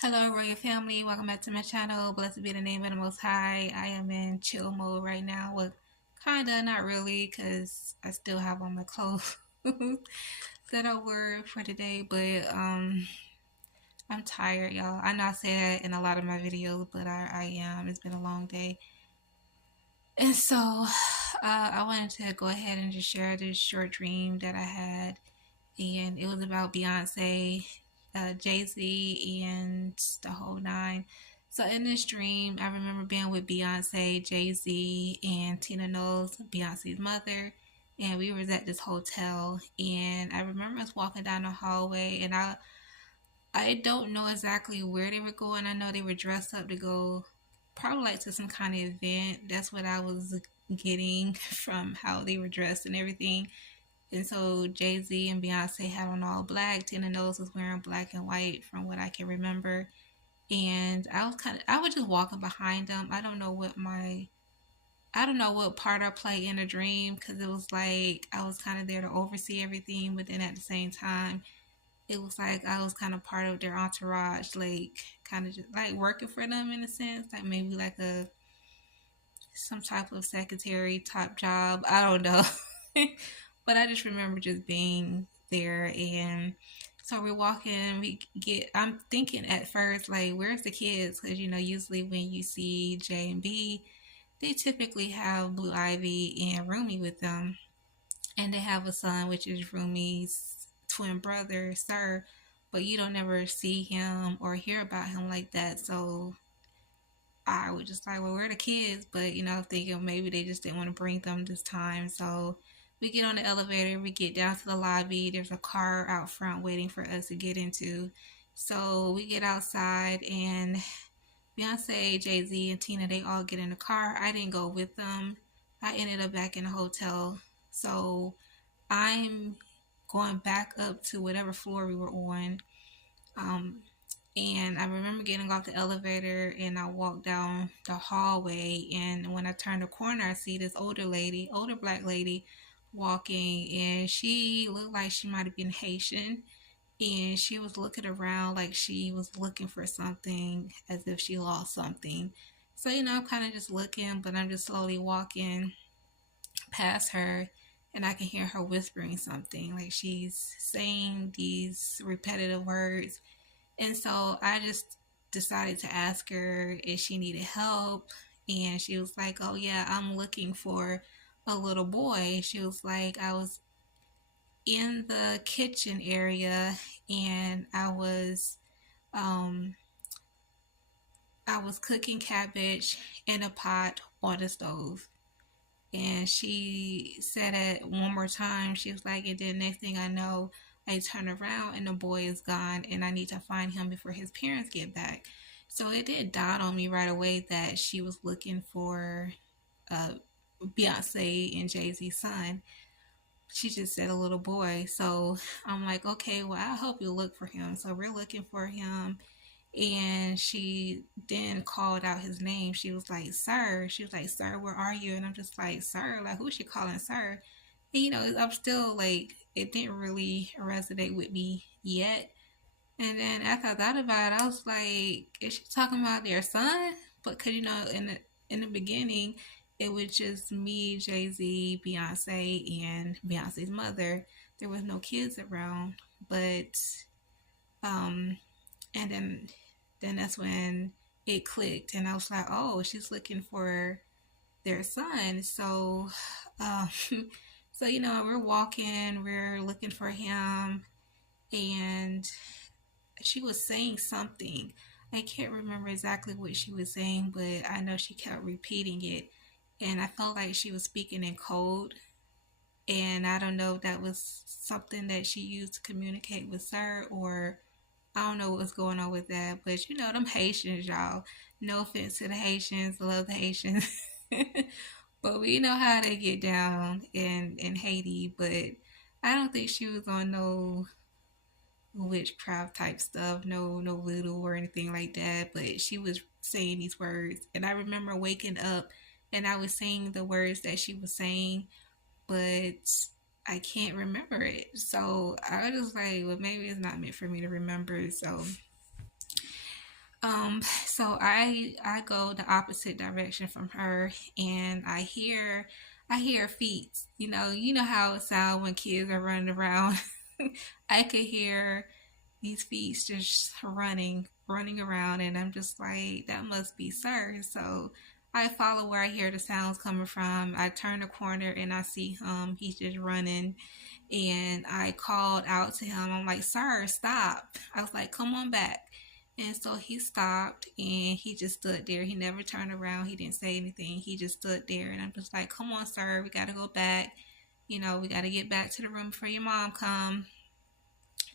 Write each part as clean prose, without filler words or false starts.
Hello, Royal Family. Welcome back to my channel. Blessed be the name of the Most High. I am in chill mode right now. Well, kinda, not really, because I still have on my clothes that I wore for today. But I'm tired, y'all. I know I say that in a lot of my videos, but I am. It's been a long day, and so I wanted to go ahead and just share this short dream that I had, and it was about Beyonce, Jay Z, and the whole nine. So in this dream, I remember being with Beyonce, Jay Z, and Tina Knowles, Beyonce's mother, and we was at this hotel. And I remember us walking down the hallway, and I don't know exactly where they were going. I know they were dressed up to go, probably like to some kind of event. That's what I was getting from how they were dressed and everything. And so Jay Z and Beyonce had on all black. Tina Knowles was wearing black and white, from what I can remember. And I was just walking behind them. I don't know what part I played in the dream, because it was like I was kind of there to oversee everything, but then at the same time, it was like I was kind of part of their entourage, like kind of just like working for them in a sense, like maybe like a some type of secretary type job. I don't know. But I just remember just being there. And so we're walking, I'm thinking at first, like, where's the kids? Because, usually when you see J and B, they typically have Blue Ivy and Rumi with them. And they have a son, which is Rumi's twin brother, Sir. But you don't ever see him or hear about him like that. So I was just like, well, where are the kids? But, thinking maybe they just didn't want to bring them this time. So we get on the elevator, we get down to the lobby. There's a car out front waiting for us to get into. So we get outside, and Beyonce, Jay Z, and Tina, they all get in the car. I didn't go with them. I ended up back in the hotel. So I'm going back up to whatever floor we were on. Um, and I remember getting off the elevator, and I walked down the hallway. And when I turned the corner, I see this older black lady walking. And she looked like she might have been Haitian. And she was looking around like she was looking for something, as if she lost something. So, I'm kind of just looking, but I'm just slowly walking past her, and I can hear her whispering something. Like she's saying these repetitive words, and so I just decided to ask her if she needed help. And she was like, oh, yeah, I'm looking for a little boy. She was like, I was in the kitchen area, and um, I was cooking cabbage in a pot on the stove. And she said it one more time. She was like, and then next thing I know, I turn around and the boy is gone, and I need to find him before his parents get back. So it did dawn on me right away that she was looking for uh, Beyonce and Jay Z's son. She just said a little boy. So I'm like, okay, well, I hope you look for him. So we're looking for him. And she then called out his name. She was like, Sir. She was like, Sir, where are you? And I'm just like, Sir? Like, who's she calling Sir? And, I'm still like, it didn't really resonate with me yet. And then after I thought about it, I was like, is she talking about their son? But because, in the beginning, it was just me, Jay Z, Beyonce, and Beyonce's mother. There was no kids around. But um, and then that's when it clicked, and I was like, oh, she's looking for their son. So um, so we're walking, we're looking for him, and she was saying something. I can't remember exactly what she was saying, but I know she kept repeating it, and I felt like she was speaking in code. And I don't know if that was something that she used to communicate with Sir, or I don't know what's going on with that. But them Haitians, y'all. No offense to the Haitians, I love the Haitians. But we know how they get down in Haiti. But I don't think she was on no witchcraft type stuff, no voodoo or anything like that. But she was saying these words, and I remember waking up and I was saying the words that she was saying, but I can't remember it. So I was just like, well, maybe it's not meant for me to remember. So So I go the opposite direction from her, and I hear feet. You know how it sounds when kids are running around. I could hear these feet just running around, and I'm just like, that must be Sir. So I follow where I hear the sounds coming from. I turn the corner and I see him. He's just running, and I called out to him. I'm like, Sir, stop. I was like, come on back. And so he stopped and he just stood there. He never turned around. He didn't say anything. He just stood there. And I'm just like, come on, sir. We got to go back. We got to get back to the room before your mom come.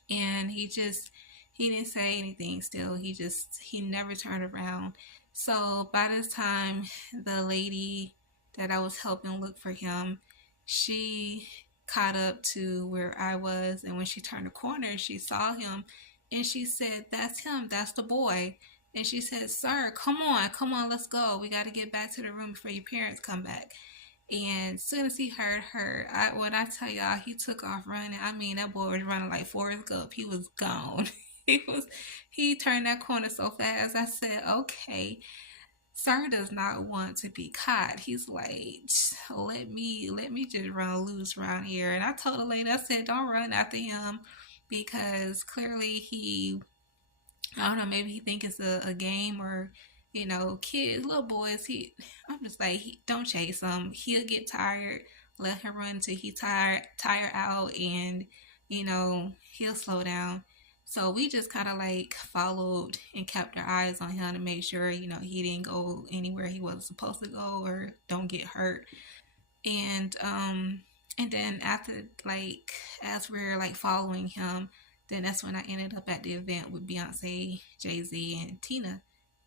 And he didn't say anything still. He never turned around. So by this time, the lady that I was helping look for him, she caught up to where I was. And when she turned the corner, she saw him and she said, that's him. That's the boy. And she said, Sir, come on, let's go. We got to get back to the room before your parents come back. And as soon as he heard her, when I tell y'all, he took off running. I mean, that boy was running like Forrest Gump. He was gone. He turned that corner so fast. I said, okay, Sir does not want to be caught. He's like, let me just run loose around here. And I told the lady, I said, don't run after him because clearly I don't know, maybe he think it's a game or, kids, little boys. I'm just like, don't chase him. He'll get tired. Let him run until he tire out, and he'll slow down. So we just kind of like followed and kept our eyes on him to make sure he didn't go anywhere he wasn't supposed to go or don't get hurt. And then after, like, as we're like following him, then that's when I ended up at the event with Beyonce, Jay-Z, and Tina.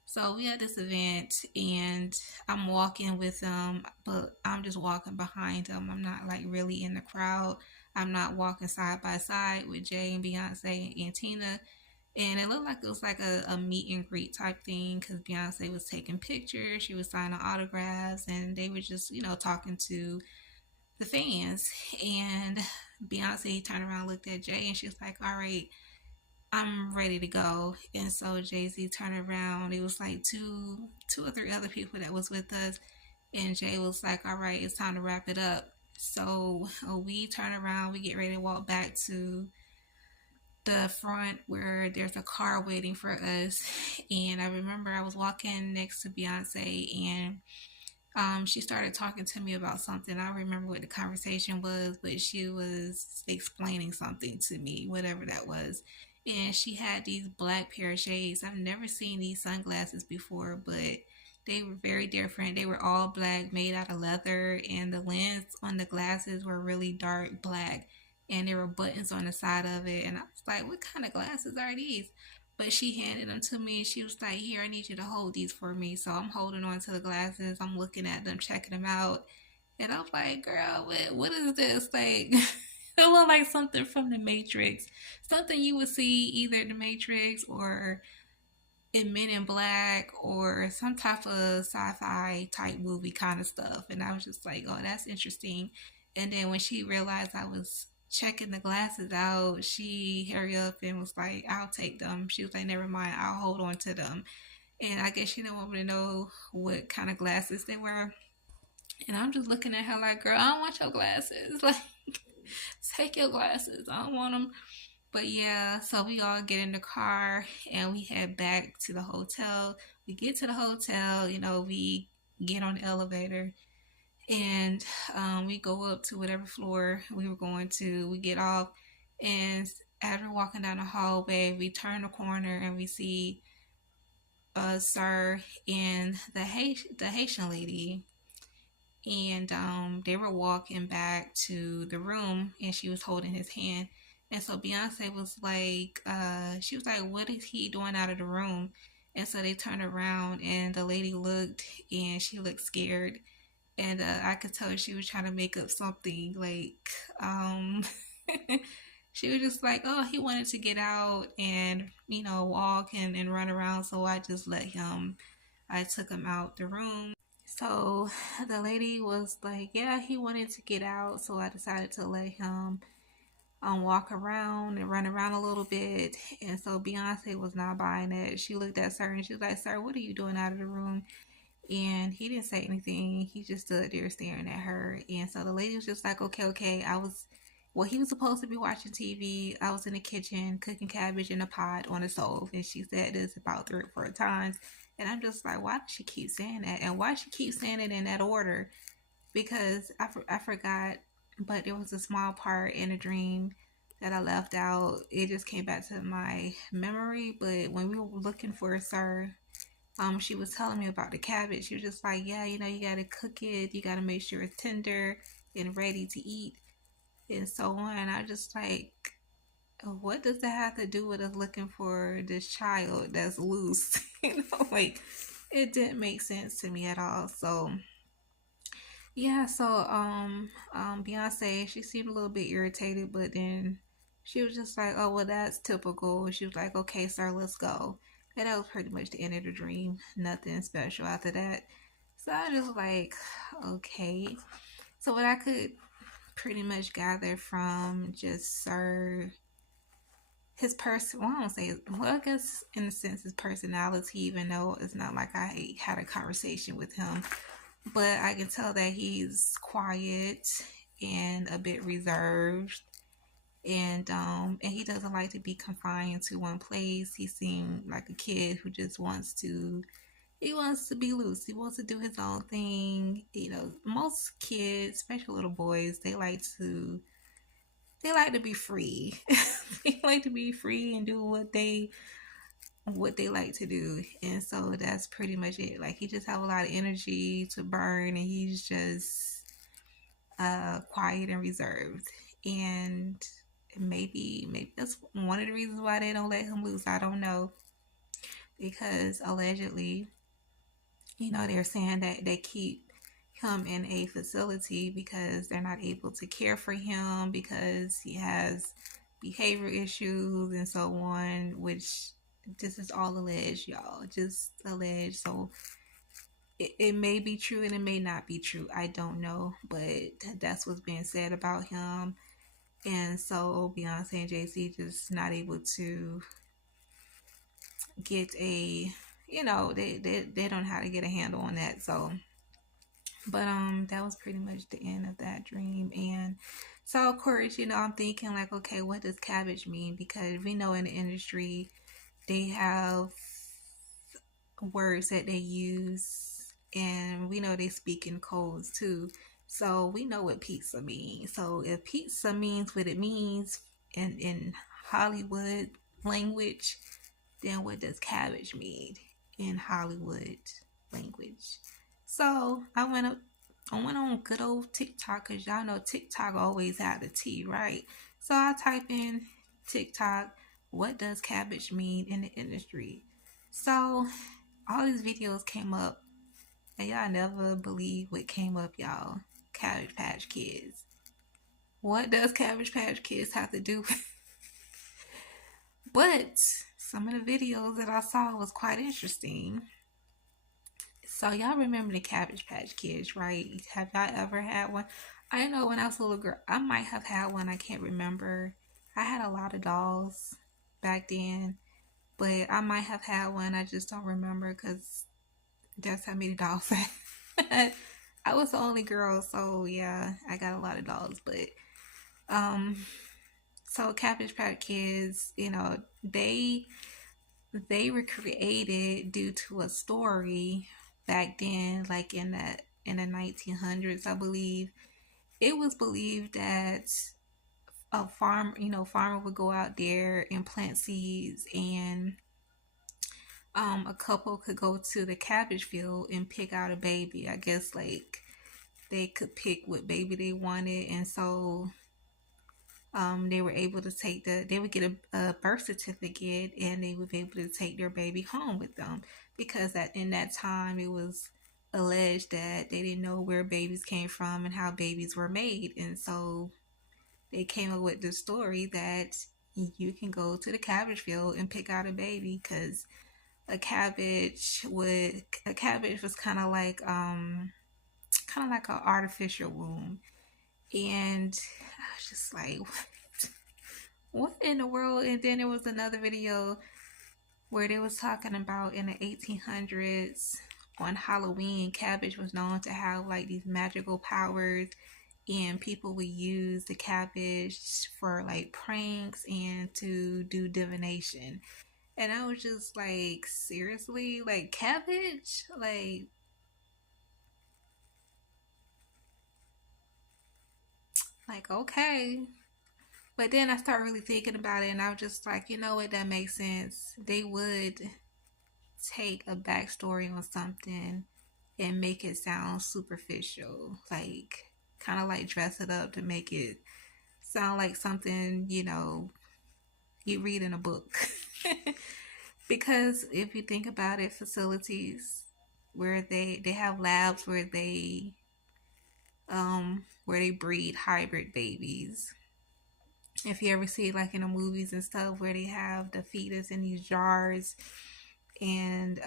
So we had this event, and I'm walking with them, but I'm just walking behind them. I'm not like really in the crowd. I'm not walking side by side with Jay and Beyonce and Tina. And it looked like it was like a meet and greet type thing because Beyonce was taking pictures, she was signing autographs, and they were just, talking to the fans. And Beyonce turned around, looked at Jay, and she was like, all right, I'm ready to go. And so Jay-Z turned around. It was like two or three other people that was with us. And Jay was like, all right, it's time to wrap it up. So we turn around, we get ready to walk back to the front where there's a car waiting for us. And I remember I was walking next to Beyonce, and she started talking to me about something. I don't remember what the conversation was, but she was explaining something to me, whatever that was. And she had these black pair of shades. I've never seen these sunglasses before, but they were very different. They were all black, made out of leather, and the lens on the glasses were really dark black. And there were buttons on the side of it. And I was like, what kind of glasses are these? But she handed them to me and she was like, here, I need you to hold these for me. So I'm holding on to the glasses. I'm looking at them, checking them out. And I'm like, girl, what is this? Like, it looked like something from the Matrix. Something you would see either in the Matrix or in Men in Black or some type of sci-fi type movie kind of stuff. And I was just like, oh, that's interesting. And then when she realized I was checking the glasses out, she hurried up and was like, I'll take them. She was like, never mind, I'll hold on to them. And I guess she didn't want me to know what kind of glasses they were. And I'm just looking at her like, girl, I don't want your glasses. Like, take your glasses. I don't want them. But yeah, so we all get in the car and we head back to the hotel. We get to the hotel, we get on the elevator, and we go up to whatever floor we were going to. We get off, and as we're walking down the hallway, we turn the corner and we see Sir and the Haitian lady. And they were walking back to the room, and she was holding his hand. And so Beyonce was like, she was like, what is he doing out of the room? And so they turned around, and the lady looked, and she looked scared. And I could tell she was trying to make up something. Like, she was just like, oh, he wanted to get out and, walk and run around. So I took him out the room. So the lady was like, yeah, he wanted to get out. So I decided to let him walk around and run around a little bit. And so Beyonce was not buying it. She looked at Sir and she was like, "Sir, what are you doing out of the room?" And he didn't say anything. He just stood there staring at her. And so the lady was just like, "Okay, okay." Well, he was supposed to be watching TV. I was in the kitchen cooking cabbage in a pot on the stove. And she said this about 3 or 4 times. And I'm just like, why does she keep saying that? And why she keep saying it in that order? Because I forgot, but there was a small part in a dream that I left out. It just came back to my memory. But when we were looking for Sir, she was telling me about the cabbage. She was just like, yeah, you gotta cook it, you gotta make sure it's tender and ready to eat, and so on. I just like, what does that have to do with us looking for this child that's loose? Like it didn't make sense to me at all. So yeah, so Beyonce, she seemed a little bit irritated, but then she was just like, "Oh well, that's typical." She was like, "Okay, sir, let's go." And that was pretty much the end of the dream. Nothing special after that. So I just like, okay. So what I could pretty much gather from just Sir, his person, well, I don't say, well, I guess in a sense his personality, even though it's not like I had a conversation with him, but I can tell that he's quiet and a bit reserved, and he doesn't like to be confined to one place. He seemed like a kid who just wants to be loose. He wants to do his own thing. Most kids, especially little boys, they like to be free. They like to be free and do what they like to do. And so that's pretty much it. Like he just have a lot of energy to burn, and he's just quiet and reserved. And maybe that's one of the reasons why they don't let him loose. I don't know, because allegedly, they're saying that they keep him in a facility because they're not able to care for him because he has behavior issues and so on, which this is all alleged, y'all. Just alleged. So it may be true and it may not be true. I don't know, but that's what's being said about him. And so Beyonce and Jay-Z just not able to get they don't know how to get a handle on that. So, but that was pretty much the end of that dream. And so of course, I'm thinking like, okay, what does cabbage mean? Because we know in the industry they have words that they use, and we know they speak in codes too. So we know what pizza means. So if pizza means what it means in Hollywood language, then what does cabbage mean in Hollywood language? So I went on good old TikTok, because y'all know TikTok always had the T, right? So I type in TikTok, what does cabbage mean in the industry? So all these videos came up, and y'all never believe what came up, y'all. Cabbage Patch Kids. What does Cabbage Patch Kids have to do with? But some of the videos that I saw was quite interesting. So y'all remember the Cabbage Patch Kids, right? Have y'all ever had one? I know when I was a little girl, I might have had one. I can't remember. I had a lot of dolls back then, but I might have had one. I just don't remember because that's how many dolls I had. I was the only girl, so yeah, I got a lot of dolls. But um, so Cabbage Patch Kids, they were created due to a story back then, like in the 1900s, I believe. It was believed that farmer would go out there and plant seeds, and a couple could go to the cabbage field and pick out a baby. I guess like they could pick what baby they wanted, and so they were able to they would get a birth certificate, and they would be able to take their baby home with them, because in that time it was alleged that they didn't know where babies came from and how babies were made, and so they came up with the story that you can go to the cabbage field and pick out a baby, because a cabbage was kind of like an artificial womb. And I was just like, what? What in the world? And then there was another video where they was talking about in the 1800s on Halloween, cabbage was known to have like these magical powers, and people would use the cabbage for like pranks and to do divination. And I was just like, seriously, like cabbage, like okay. But then I started really thinking about it, and I was just like, you know what, that makes sense. They would take a backstory on something and make it sound superficial, like kind of like dress it up to make it sound like something, you read in a book. Because if you think about it, facilities where they have labs where they breed hybrid babies. If you ever see like in the movies and stuff where they have the fetus in these jars, and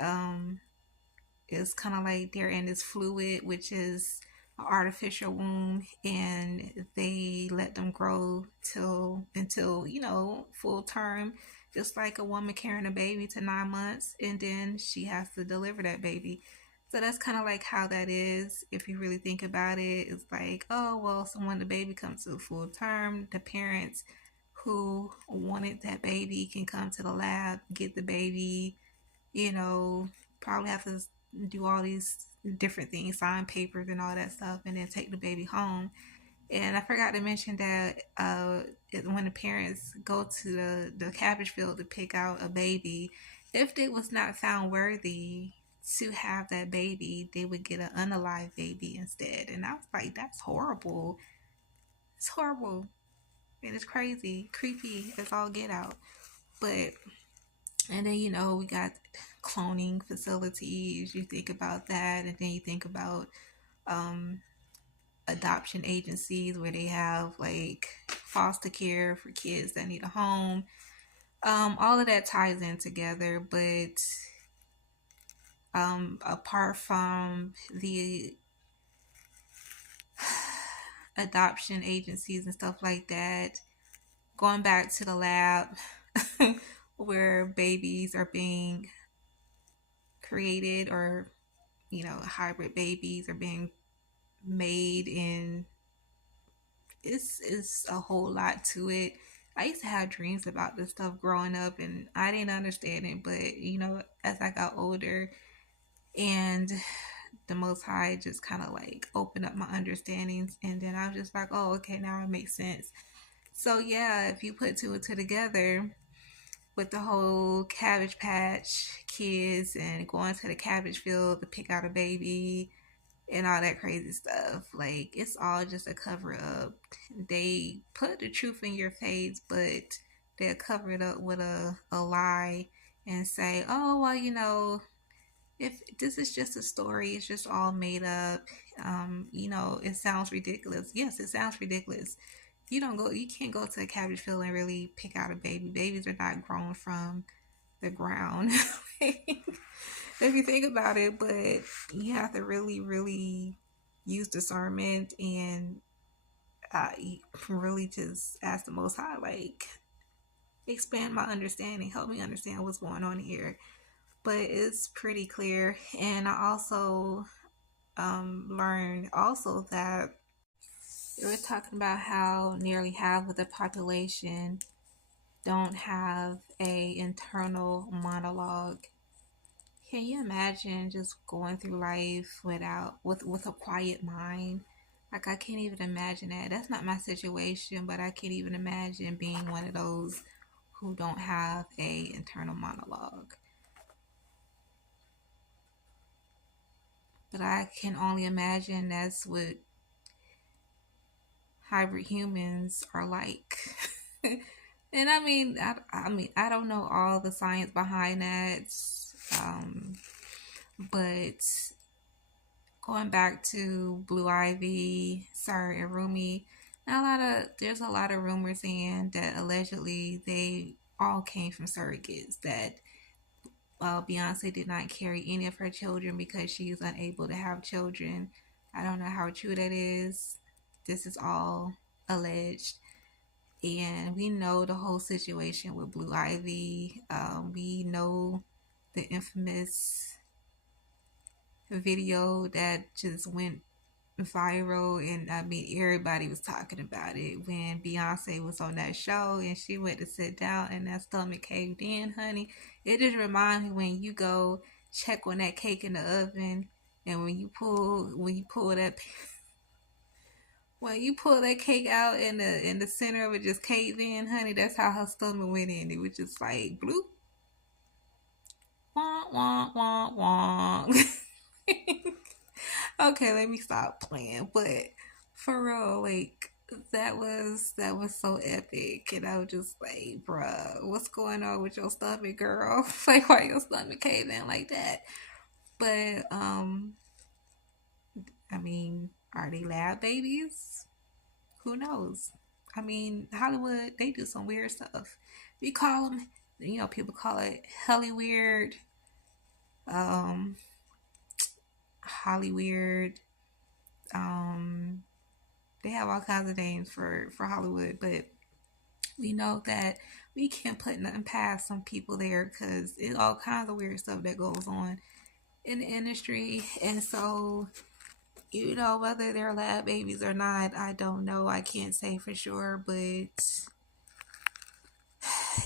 it's kind of like they're in this fluid, which is an artificial womb, and they let them grow till until full term, just like a woman carrying a baby to 9 months, and then she has to deliver that baby. So that's kind of like how that is. If you really think about it, it's like, oh well, so when the baby comes to full term, the parents who wanted that baby can come to the lab, get the baby, you know, probably have to do all these different things, sign papers and all that stuff, and then take the baby home. And I forgot to mention that when the parents go to the cabbage field to pick out a baby, if they was not found worthy to have that baby, they would get an unalive baby instead. And I was like, that's horrible. It's horrible. And it's crazy, creepy as all get out. But and then we got cloning facilities. You think about that, and then you think about um, adoption agencies where they have like foster care for kids that need a home. All of that ties in together, but apart from the adoption agencies and stuff like that, going back to the lab where babies are being created, or hybrid babies are being made, and it's a whole lot to it. I used to have dreams about this stuff growing up, and I didn't understand it, but as I got older and the Most High just kind of like opened up my understandings, and then I was just like, oh, okay, now it makes sense. So yeah, if you put two and two together with the whole Cabbage Patch Kids and going to the cabbage field to pick out a baby and all that crazy stuff, like it's all just a cover up. They put the truth in your face, but they'll cover it up with a lie and say, oh, well, if this is just a story, it's just all made up. It sounds ridiculous. Yes, it sounds ridiculous. You can't go to a cabbage field and really pick out a baby. Babies are not grown from the ground. If you think about it, but you have to really, really use discernment, and really just ask the Most High, like, expand my understanding, help me understand what's going on here. But it's pretty clear. And I also learned also that they were talking about how nearly half of the population don't have a internal monologue. Can you imagine just going through life with a quiet mind? Like I can't even imagine that. That's not my situation, but I can't even imagine being one of those who don't have a internal monologue. But I can only imagine that's what hybrid humans are like. And I don't know all the science behind that, um, but going back to Blue Ivy, Sir and Rumi, there's a lot of rumors saying that allegedly they all came from surrogates. That Beyonce did not carry any of her children because she is unable to have children. I don't know how true that is. This is all alleged. And we know the whole situation with Blue Ivy. We know the infamous video that just went viral, and I mean everybody was talking about it when Beyonce was on that show and she went to sit down and that stomach caved in, honey. It just reminds me when you go check on that cake in the oven, and when you pull that cake out and the center of it just caved in, honey, that's how her stomach went in. It was just like bloop, wah wah wah wah. Okay, let me stop playing. But for real, like that was so epic, and I was just like, bruh, what's going on with your stomach, girl? Like, why your stomach caved in like that? But I mean, are they lab babies? Who knows? I mean, Hollywood, they do some weird stuff. We call them, people call it Helly Weird, um, Hollyweird. Um, they have all kinds of names for Hollywood, but we know that we can't put nothing past some people there because it's all kinds of weird stuff that goes on in the industry. And so, whether they're lab babies or not, I don't know. I can't say for sure, but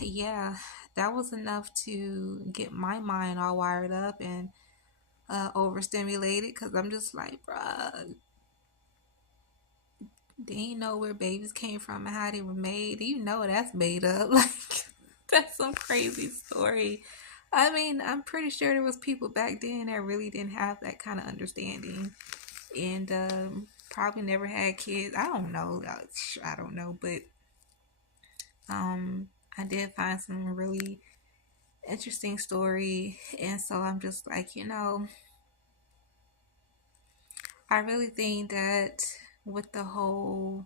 yeah, that was enough to get my mind all wired up and overstimulated because I'm just like, bruh, they ain't know where babies came from and how they were made. That's made up. Like, that's some crazy story. I mean, I'm pretty sure there was people back then that really didn't have that kind of understanding, and probably never had kids. I don't know. I don't know, but I did find some really interesting story, and so I'm just like, I really think that with the whole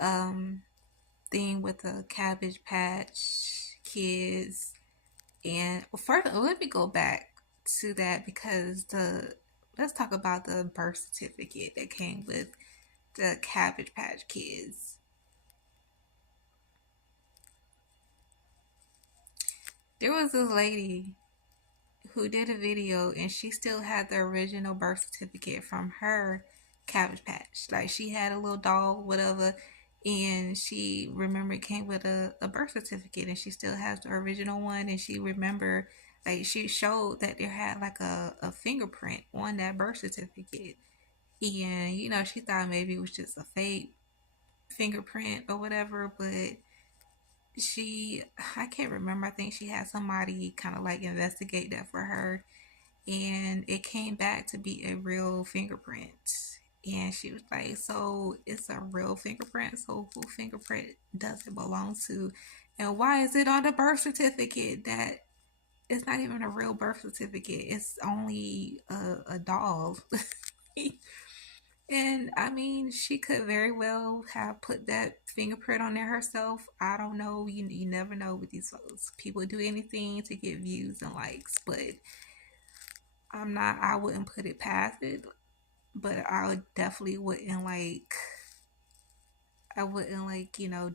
um thing with the Cabbage Patch Kids, and first let me go back to that because the let's talk about the birth certificate that came with the Cabbage Patch Kids. There was this lady who did a video and she still had the original birth certificate from her Cabbage Patch. Like, she had a little doll, whatever, and she remember it came with a birth certificate, and she still has the original one. And she remember, like, she showed that there had like a fingerprint on that birth certificate, and she thought maybe it was just a fake fingerprint or whatever, but I can't remember. I think she had somebody kind of like investigate that for her, and it came back to be a real fingerprint. And she was like, so it's a real fingerprint, so who fingerprint does it belong to, and why is it on the birth certificate that it's not even a real birth certificate, it's only a doll. And I mean, she could very well have put that fingerprint on there herself. I don't know. You never know with these folks. People do anything to get views and likes, but I wouldn't put it past it. But I would definitely wouldn't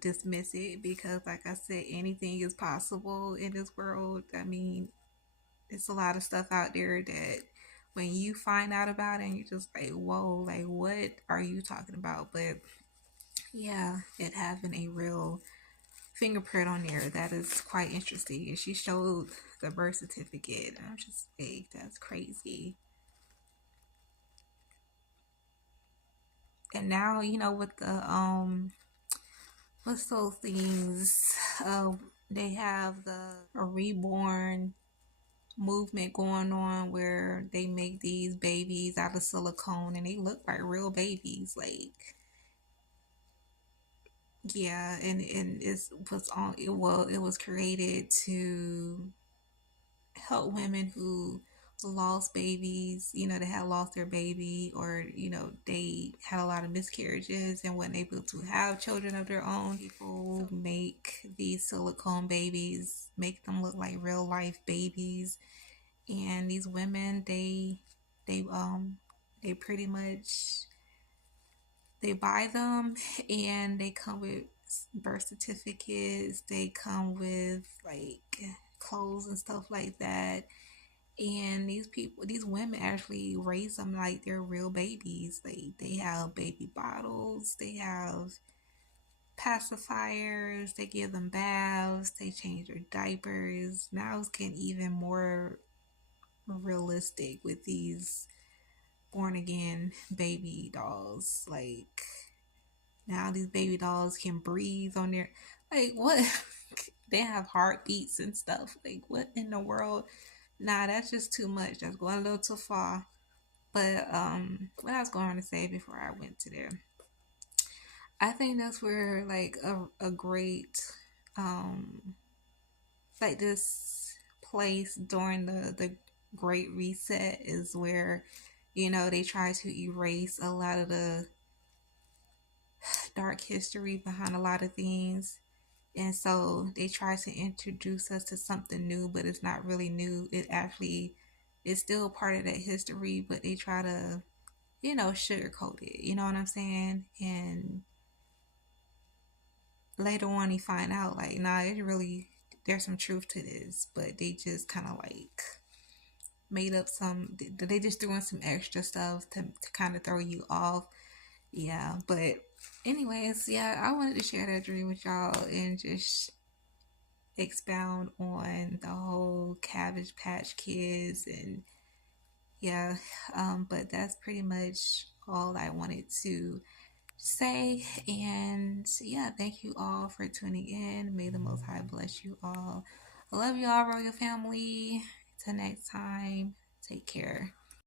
dismiss it, because like I said, anything is possible in this world. I mean, it's a lot of stuff out there that when you find out about it, and you're just like, whoa, like, what are you talking about? But yeah, it having a real fingerprint on there, that is quite interesting. And she showed the birth certificate. I'm just like, that's crazy. And now, with the what's those things? Uh, they have the a reborn movement going on where they make these babies out of silicone and they look like real babies. Like, yeah, and it was created to help women who lost babies, they had lost their baby, or they had a lot of miscarriages and weren't able to have children of their own. People make these silicone babies, make them look like real life babies, and these women, they pretty much they buy them, and they come with birth certificates. They come with like clothes and stuff like that. And these people, these women actually raise them like they're real babies. Like they have baby bottles, they have pacifiers, they give them baths, they change their diapers. Now it's getting even more realistic with these born again baby dolls. Like now these baby dolls can breathe on their, like what? They have heartbeats and stuff. Like what in the world? Nah, that's just too much. That's going a little too far. But what I was going to say before I went to there, I think that's where like a great um like this place during the Great Reset is where they try to erase a lot of the dark history behind a lot of things. And so they try to introduce us to something new, but it's not really new. It actually is still part of that history, but they try to, sugarcoat it. You know what I'm saying? And later on, you find out, like, nah, it really, there's some truth to this, but they just kind of like made up they just threw in some extra stuff to kind of throw you off. Yeah, but anyways, yeah, I wanted to share that dream with y'all and just expound on the whole Cabbage Patch Kids and yeah, but that's pretty much all I wanted to say. And yeah, thank you all for tuning in. May the Most High bless you all. I love you all, Royal Family. Till next time, take care.